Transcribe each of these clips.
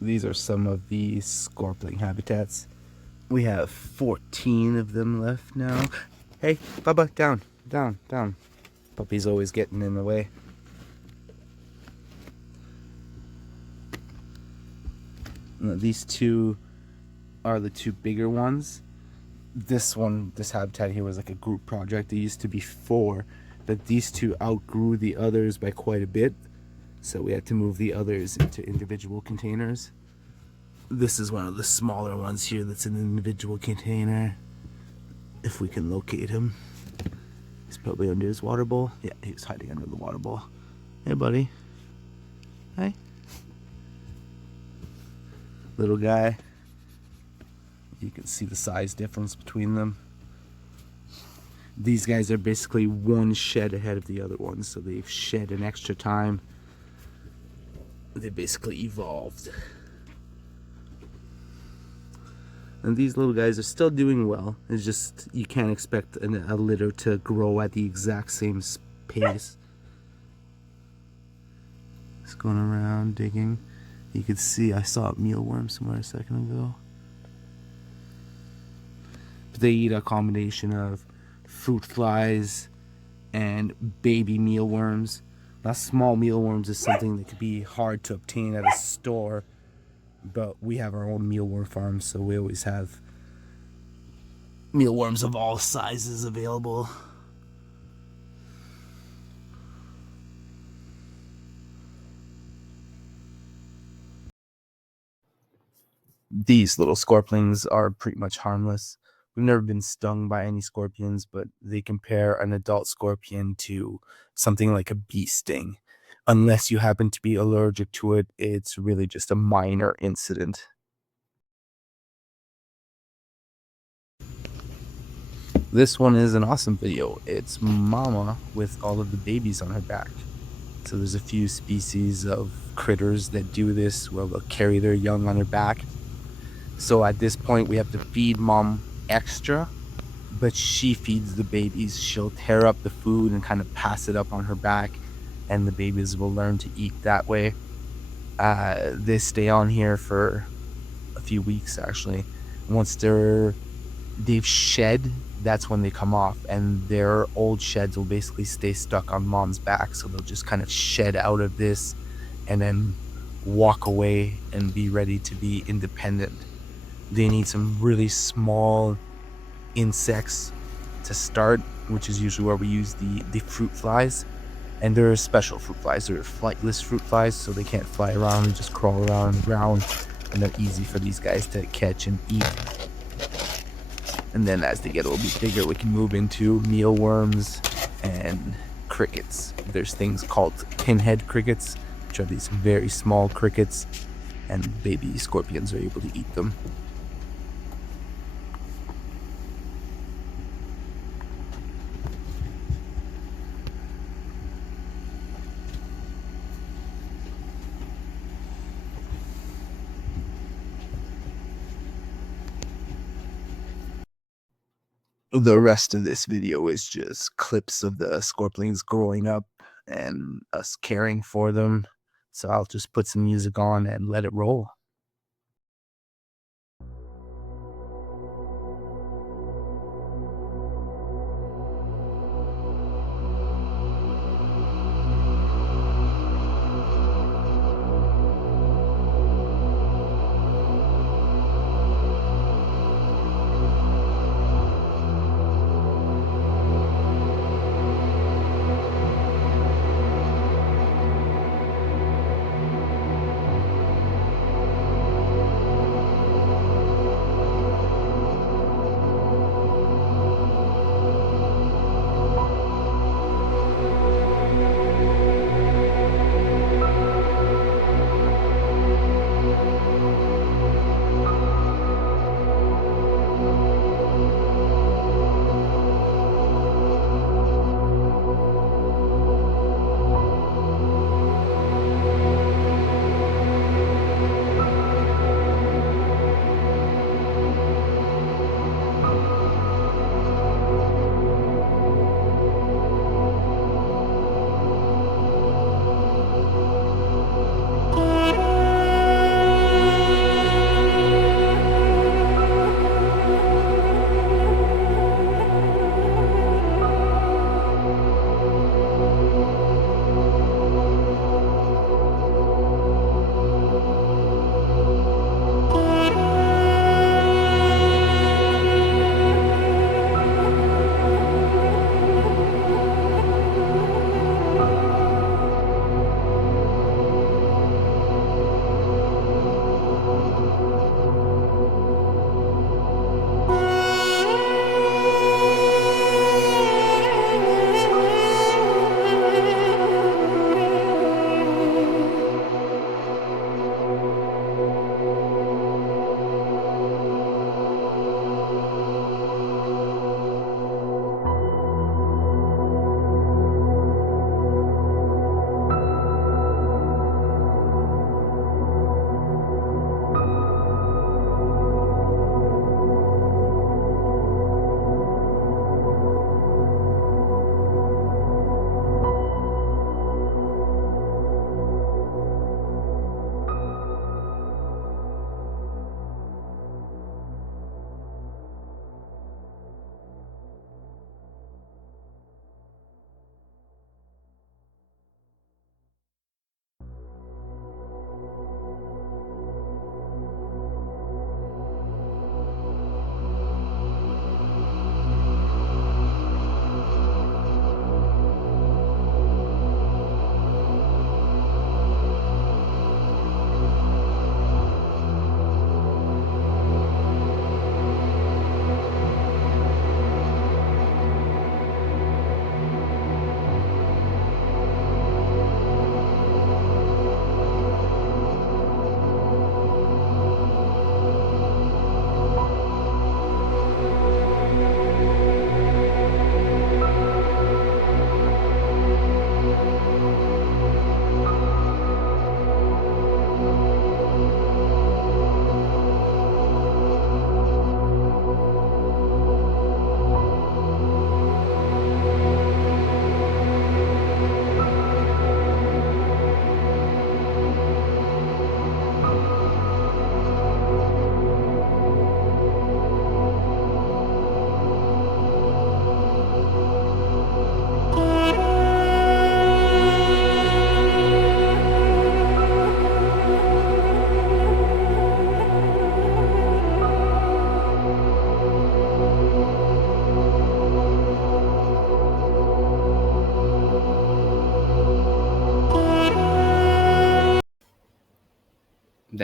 These are some of the scorpling habitats. We have 14 of them left now. Hey, Bubba, down, down, down. Puppy's always getting in the way. These two are the two bigger ones. This habitat here was like a group project. There used to be 4, but these two outgrew the others by quite a bit. So we had to move the others into individual containers. This is one of the smaller ones here that's an individual container. If we can locate him. He's probably under his water bowl. Yeah, he was hiding under the water bowl. Hey, buddy. Hi. Little guy. You can see the size difference between them. These guys are basically one shed ahead of the other ones, so they've shed an extra time. They basically evolved. And these little guys are still doing well. It's just you can't expect a litter to grow at the exact same pace. Just going around digging. You could see I saw a mealworm somewhere a second ago. But they eat a combination of fruit flies and baby mealworms. Now, small mealworms is something that could be hard to obtain at a store, but we have our own mealworm farm, so we always have mealworms of all sizes available. These little scorplings are pretty much harmless. We've never been stung by any scorpions, but they compare an adult scorpion to something like a bee sting. Unless you happen to be allergic to it, it's really just a minor incident. This one is an awesome video. It's mama with all of the babies on her back. So there's a few species of critters that do this where they'll carry their young on their back. So at this point we have to feed mom extra, but she feeds the babies. She'll tear up the food and kind of pass it up on her back, and the babies will learn to eat that way. They stay on here for a few weeks actually. Once they've shed, that's when they come off, and their old sheds will basically stay stuck on mom's back, so they'll just kind of shed out of this and then walk away and be ready to be independent. They need some really small insects to start, which is usually where we use the fruit flies. And they're special fruit flies. They're flightless fruit flies, so they can't fly around and just crawl around on the ground, and they're easy for these guys to catch and eat. And then as they get a little bit bigger, we can move into mealworms and crickets. There's things called pinhead crickets, which are these very small crickets, and baby scorpions are able to eat them. The rest of this video is just clips of the scorplings growing up and us caring for them. So I'll just put some music on and let it roll.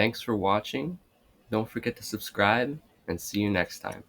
Thanks for watching. Don't forget to subscribe and see you next time.